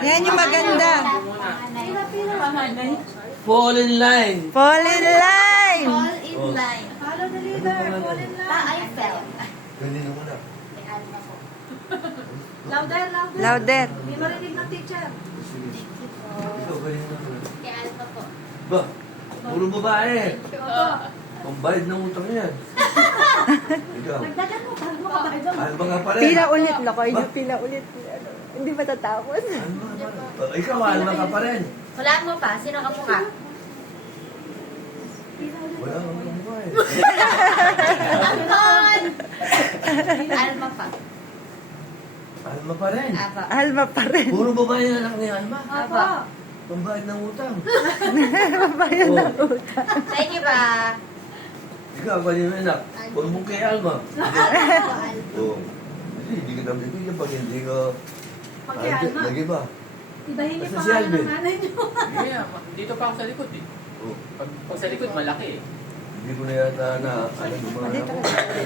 Yan yung maganda. Fall in line. Fall in line. Fall in line. Follow the leader. Fall in line. I fell. Ganyan ako na. May alma po. Louder, louder. Louder. Hindi marinig ng teacher. Ikaw, ganyan ako na. May alma po. Ba, puro babae. Opo. Pambayad ng utang yan. Ikaw. Nagdagan mo. Paano mo kabayad mo? Alba nga pa rin. Pila ulit. Lako, yung pila ulit. Hindi matatapos. Alba nga pa rin. Ikaw, alba ka pa rin. Hulaan mo pa. Sino ka po ka? Wala kang kamukha eh. Ampon! Alma pa. Alma pa rin. Apa. Alma pa rin. Puro babae ang anak ni Alma. Opo. Pambayad ng utang. Bayan Oh. ng utang. Thank you ba? Ikaw, kanino anak? Huwag mong kay Alma. Oo. Hindi kita bibigyan pag hindi ka... Pag kay Alma. Lagi ba? Ibahin niyo Basta pa si nga Alvin. ng nanay niyo. Yeah, dito pa ako sa likod eh. Oo. Pag sa likod, malaki eh. Hindi ko na yata na... Ano yung mga anak ko?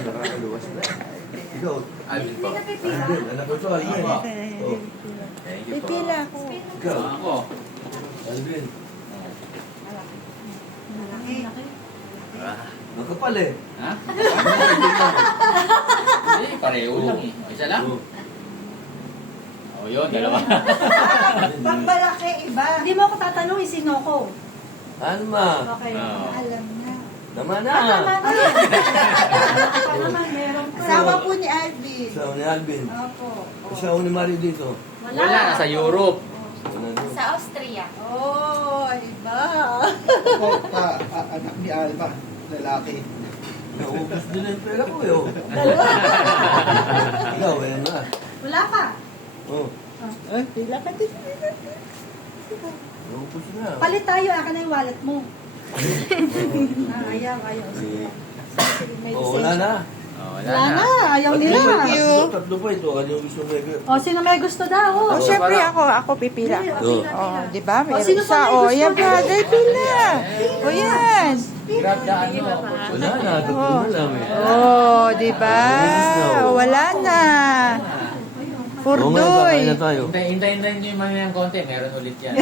Nakakaluwas na. Ikaw, Alvin po. Hindi ka pipila. Alvin, anak ko to, Alvin. Apa. Oo. Thank you po. Pipila ako. Ikaw, Ako. Alvin. Malaki. Ah. Nakapal eh. Ha? Hindi, pareho lang eh. Isa lang? Oo. Oh, yun, dalawa. Pag malaki, iba. Hindi mo ako tatanungin sino ko. Alma. Okay. Oo. Alam na. Naman Tama na. na. Pa naman, meron ko. Asawa po ni Alvin. Sa ni Alvin. Opo. Sa ni Mario dito. Wala, nasa Europe. Wala na. Sa Austria. Oh, iba. Ako, anak ni Alma, lalaki. Naubos din ang pera ko eh. oh. Ikaw, ayan na. Wala pa. Oh. Pila ka din. Naubos na. Palit tayo, akin na yung wallet mo. Ayaw. Eh, May oh, wala na. Oh, Wala na, ayaw nila. Tatlo pa ito. Ano yung gusto mo? O, sino may gusto daw? Oh, syempre ako pipila. Oo. Oh, di ba? May sino isa. pa may Oh, gusto? yan brother, pila. Oh, yan. Grab the ano. Wala na. Tatlo na lang eh. Oh, di ba? Wala na. Oo nga, Purdoy. kakain na tayo. Hintayin nyo yung mga yung konti. Meron ulit yan.